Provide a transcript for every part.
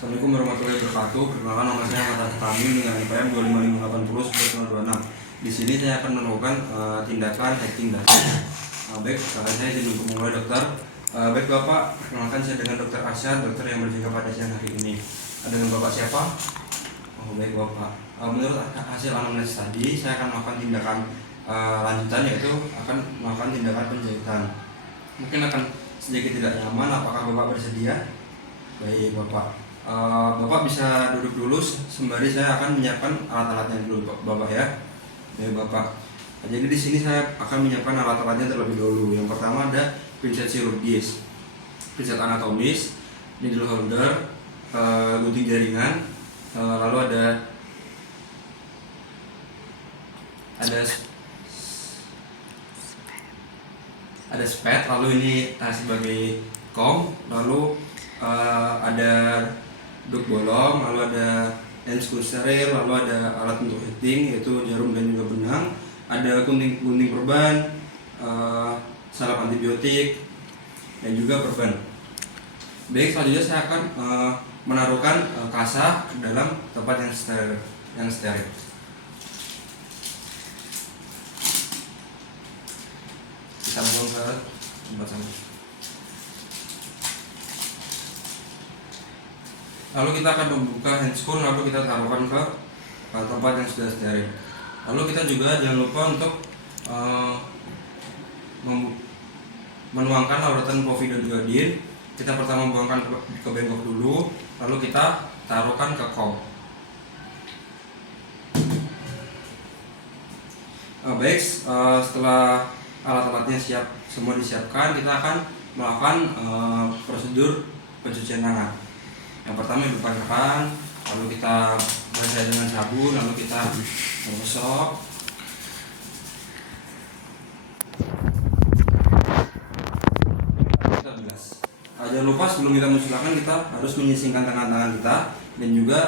Assalamualaikum warahmatullahi wabarakatuh. Perkenalkan, nama saya Ahmad Tamim dengan NPM 25580. Di sini saya akan melakukan tindakan hacking data. Baik, saya izin untuk memulai dokter. Baik Bapak, perkenalkan saya dengan Dokter Arsyad, dokter yang berjaga pada siang hari ini. Dengan Bapak siapa? Oh baik Bapak. Menurut hasil anamnesis tadi, saya akan melakukan tindakan lanjutan, yaitu akan melakukan tindakan penjahitan. Mungkin akan sedikit tidak nyaman. Apakah Bapak bersedia? Baik Bapak. Bapak bisa duduk dulu sembari saya akan menyiapkan alat-alatnya dulu Bapak ya. Baik Bapak. Jadi di sini saya akan menyiapkan alat-alatnya terlebih dahulu. Yang pertama ada pinset chirurgis, pinset anatomis, needle holder, gunting jaringan, lalu ada spet, lalu ini sebagai kom, lalu ada duk bolong, lalu ada handscoon steril, lalu ada alat untuk heating yaitu jarum dan juga benang, ada gunting perban, salep antibiotik dan juga perban. Baik, selanjutnya saya akan menaruhkan kasa ke dalam tempat yang steril. Kita buang ke tempat samping. Lalu kita akan membuka handscoon, lalu kita taruhkan ke tempat yang sudah steril. Lalu kita juga jangan lupa untuk menuangkan larutan povidone. Kita pertama buangkan ke bengkok dulu, lalu kita taruhkan ke kom. Baik, setelah alat-alatnya semua disiapkan, kita akan melakukan prosedur pencucian tangan. Yang pertama hidupkan keran, lalu kita basahi dengan sabun, lalu kita gosok. Kita bilas. Jangan lupa sebelum kita mencucikan, kita harus menyisingkan tangan-tangan kita dan juga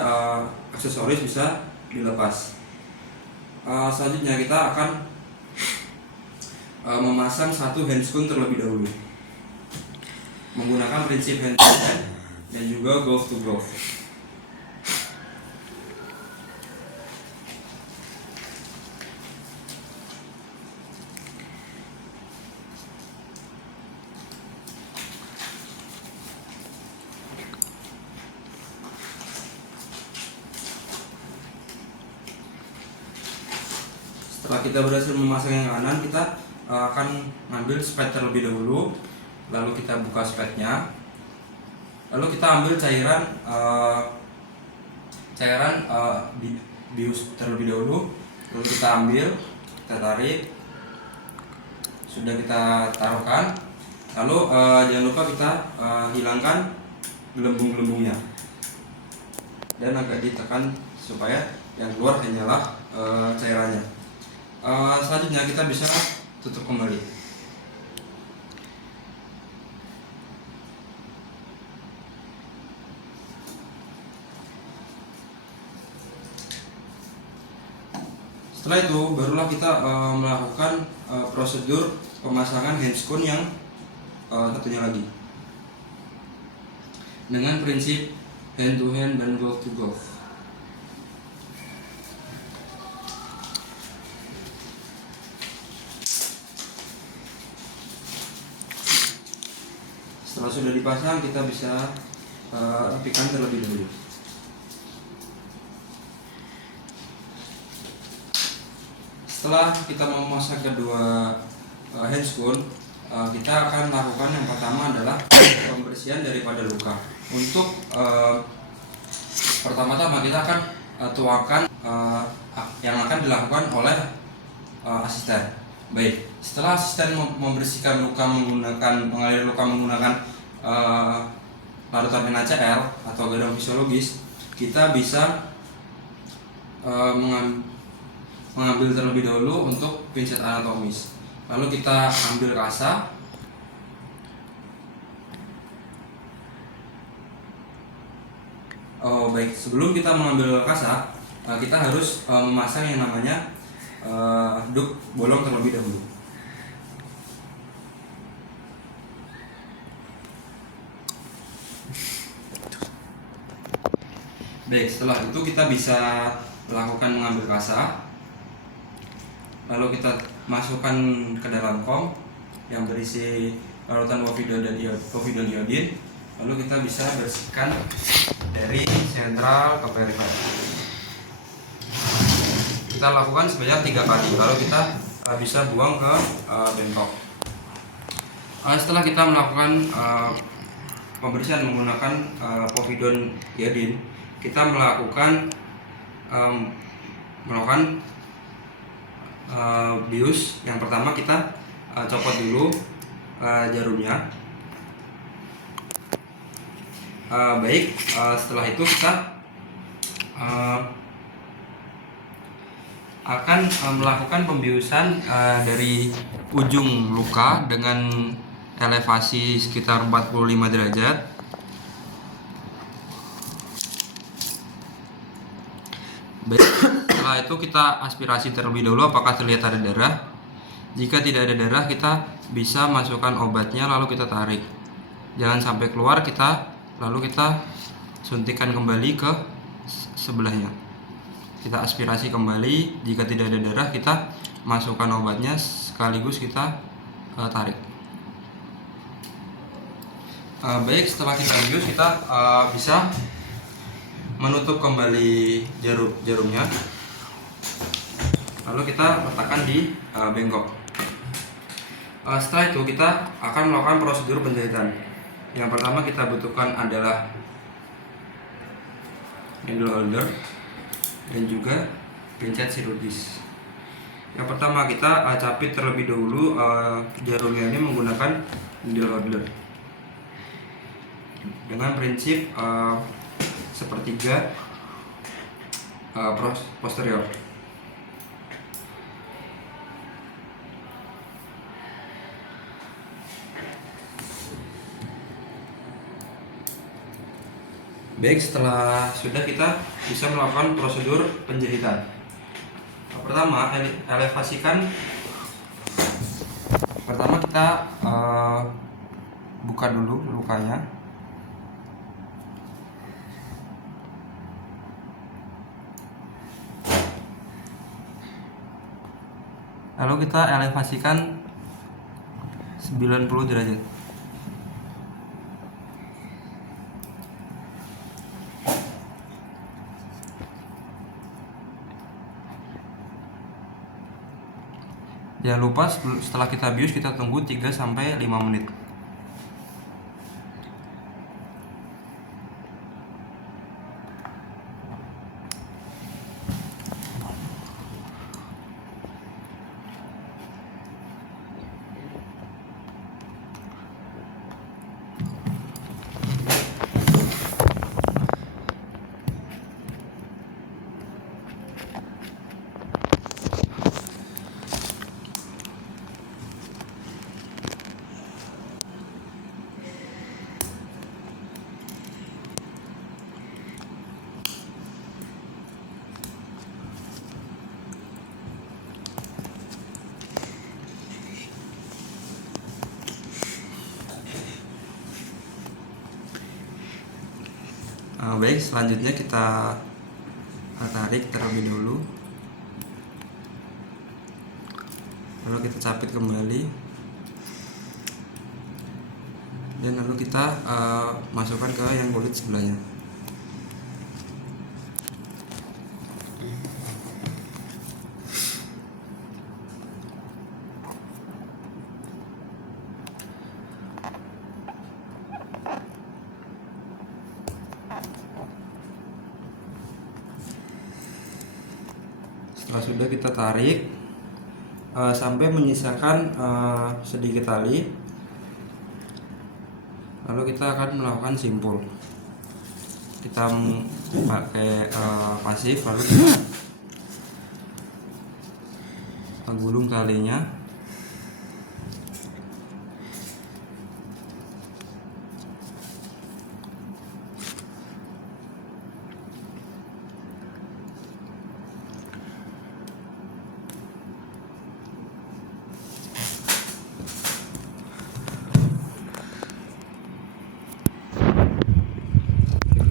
aksesoris bisa dilepas. Selanjutnya kita akan memasang satu handscoon terlebih dahulu menggunakan prinsip hand to hand dan juga glove to glove. Setelah kita berhasil memasang yang kanan, kita akan ngambil spet terlebih dahulu, lalu kita buka spetnya, lalu kita ambil cairan bius terlebih dahulu, lalu kita ambil, kita tarik, sudah kita taruhkan, lalu jangan lupa kita hilangkan gelembung-gelembungnya dan agak ditekan supaya yang keluar hanyalah cairannya. Selanjutnya kita bisa tutup kembali. Setelah itu barulah kita melakukan prosedur pemasangan handscoon yang satunya lagi dengan prinsip hand to hand dan glove to glove. Setelah sudah dipasang, kita bisa rapikan terlebih dahulu. Setelah kita memasang kedua handscoon, kita akan lakukan yang pertama adalah pembersihan daripada luka. Untuk pertama-tama kita akan tuangkan yang akan dilakukan oleh asisten. Baik, setelah asisten membersihkan luka mengalir luka menggunakan larutan NaCl atau garam fisiologis, kita bisa mengambil terlebih dahulu untuk pinset anatomis. Lalu kita ambil kasa, baik, sebelum kita mengambil kasa, kita harus memasang yang namanya duk bolong terlebih dahulu. Baik, setelah itu kita bisa melakukan mengambil kasa, lalu kita masukkan ke dalam kom yang berisi larutan povidon dan povidon iodin, lalu kita bisa bersihkan dari sentral ke perifer. Kita lakukan sebanyak 3 kali, lalu kita bisa buang ke bentok. Setelah kita melakukan pembersihan menggunakan povidon iodin, kita melakukan bius. Yang pertama kita copot dulu jarumnya. Baik, setelah itu kita akan melakukan pembiusan dari ujung luka dengan elevasi sekitar 45 derajat. Baik, setelah itu kita aspirasi terlebih dahulu apakah terlihat ada darah. Jika tidak ada darah, kita bisa masukkan obatnya lalu kita tarik. Jangan sampai keluar, lalu kita suntikan kembali ke sebelahnya. Kita aspirasi kembali, jika tidak ada darah kita masukkan obatnya sekaligus kita tarik. Baik, setelah kita bius kita bisa menutup kembali jarumnya, lalu kita letakkan di bengkok. Setelah itu kita akan melakukan prosedur penjahitan. Yang pertama kita butuhkan adalah needle holder dan juga pincet chirurgis. Yang pertama kita capit terlebih dahulu jarumnya ini menggunakan needle holder dengan prinsip sepertiga posterior. Baik, setelah sudah kita bisa melakukan prosedur penjahitan. Pertama, elevasikan. Pertama kita buka dulu lukanya. Lalu kita elevasikan 90 derajat. Jangan lupa setelah kita bius kita tunggu 3-5 menit. Baik, selanjutnya kita tarik terlebih dahulu, lalu kita capit kembali, dan lalu kita masukkan ke yang kulit sebelahnya. Setelah sudah kita tarik sampai menyisakan sedikit tali, lalu kita akan melakukan simpul. Kita pakai pasif, lalu kita gulung talinya.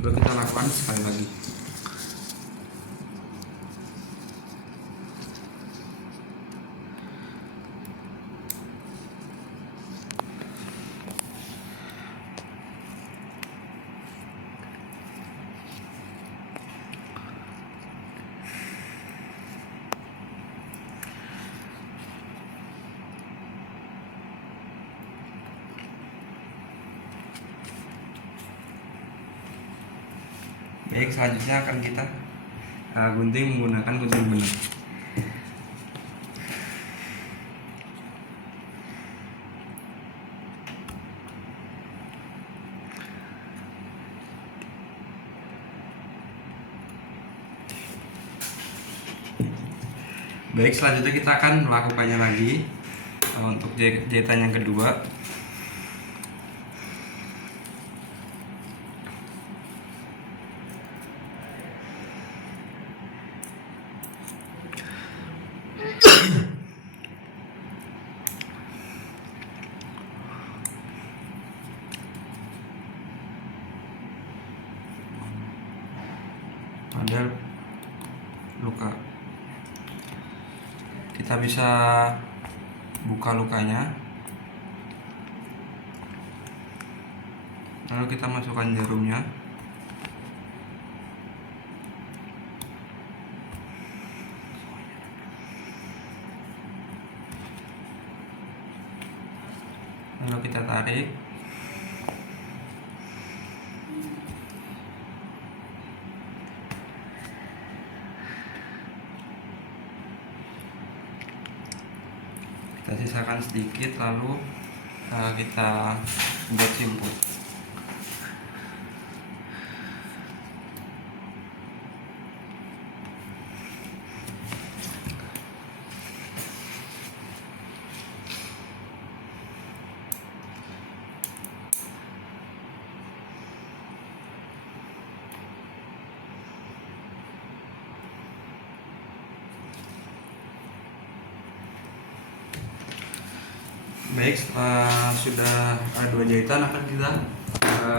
Lalu kita lakukan sekali lagi. Baik, selanjutnya akan kita gunting menggunakan gunting benang. Baik, selanjutnya kita akan melakukannya lagi untuk jahitan yang kedua. Ada luka, kita bisa buka lukanya, lalu kita masukkan jarumnya. Lalu kita tarik. Kita sisakan sedikit, lalu kita buat simpul. Baik, sudah ada 2 jahitan, akan kita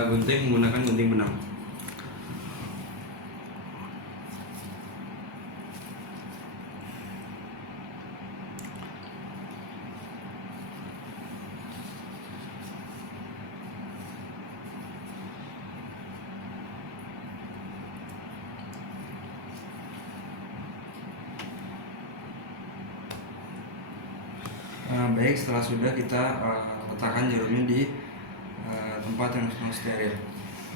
gunting menggunakan gunting benang. Baik, setelah sudah kita letakkan jarumnya di tempat yang steril.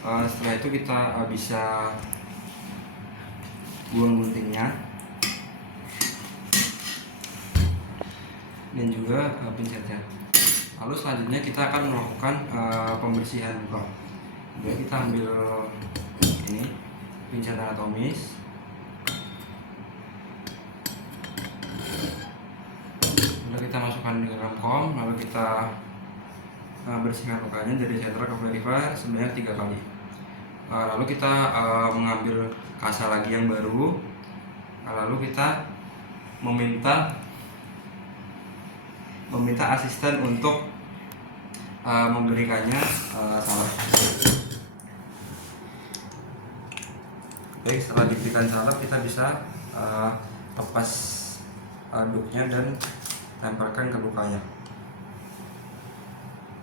Setelah itu kita bisa buang guntingnya dan juga pinsetnya. Lalu selanjutnya kita akan melakukan pembersihan luka. Jadi kita ambil ini pinset anatomis. Kita masukkan di dalam kom, lalu kita bersihkan lukanya dari sentra ke perifer sebanyak 3 kali. Lalu kita mengambil kasa lagi yang baru, lalu kita meminta asisten untuk memberikannya salep. Baik, setelah diberikan salep kita bisa lepas aduknya dan tempelkan ke lukanya.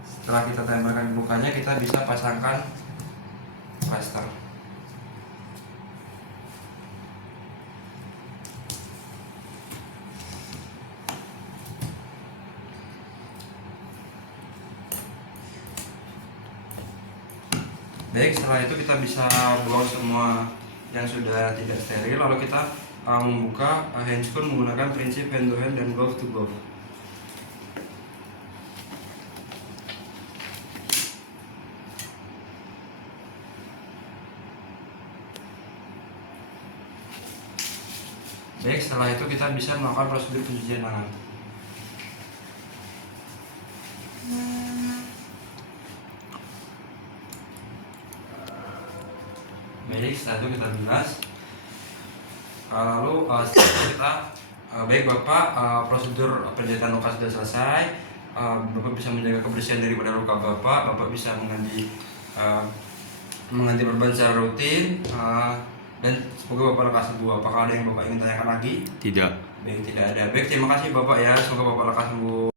Setelah kita tempelkan ke lukanya, kita bisa pasangkan plaster. Baik, setelah itu kita bisa buang semua yang sudah tidak steril, lalu kita membuka handscoon menggunakan prinsip hand to hand dan glove to glove. Baik, setelah itu kita bisa melakukan prosedur pencucian tangan. Baik, setelah itu kita bilas. Lalu setelah itu kita baik Bapak, prosedur penjahitan luka sudah selesai. Bapak bisa menjaga kebersihan daripada luka Bapak bisa mengganti perban secara rutin, dan semoga Bapak lekas sembuh. Apakah ada yang Bapak ingin tanyakan lagi? Tidak. Baik, tidak ada. Baik, terima kasih Bapak ya, semoga Bapak lekas sembuh.